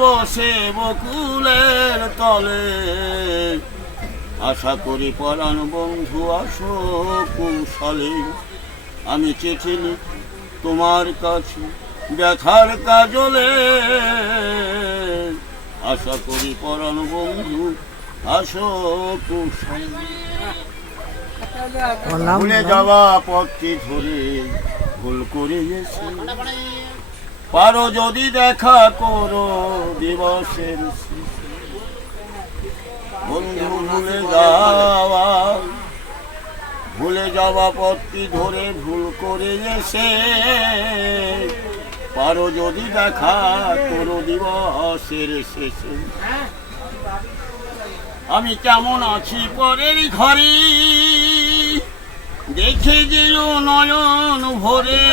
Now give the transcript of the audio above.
বসে বকুলের তলে, আশা করি পরাণ বন্ধু আসো কুশলে। আমি চিঠি লিখি তোমার কাছে ব্যথার কাজলে, আশা করি পরাণ বন্ধু আসো কুশলে। ভুলে যাওয়া পথটি ধরে ভুল করে গেছে, পারো যদি দেখা করো দিবসের শেষে। বন্ধু ভুলে যাওয়া পথটি ধরে ভুল করে গেছে, পারো যদি দেখা করো দিবসের শেষে। আমি কেমন আছি পরের ঘরে, দেখে যেও নয়ন ভরে,